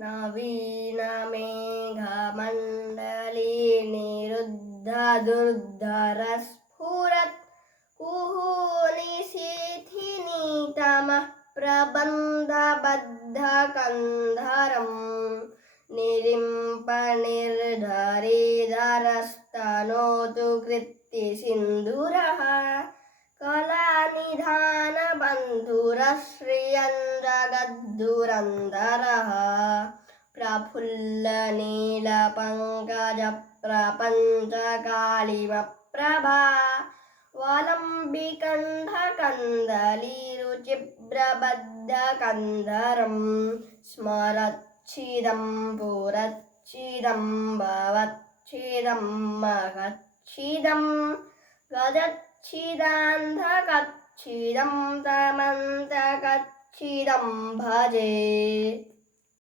नवीनमेघमण्डली निरुद्धदुर्धरस्फुरत् कुहूनिशीथिनीतमः प्रबन्धबद्धकन्धरम् निरिम्पनिर्धरीधरस्तनोतु कृत्तिसिन्धुरः कलानिधानबन्धुरश्रियन्द्रगद्धुरन्धरः प्रफुल्लनीलपङ्कजप्रपञ्चकालिमप्रभा वलम्बिकण्ठकन्दलीरुचिभ्रबद्धकन्धरं स्मरच्छिदं पुरच्छिदं भवच्छिदं महच्छिदं गजच्छिदान्धकच्छिदं तमन्तकच्छिदं भजे।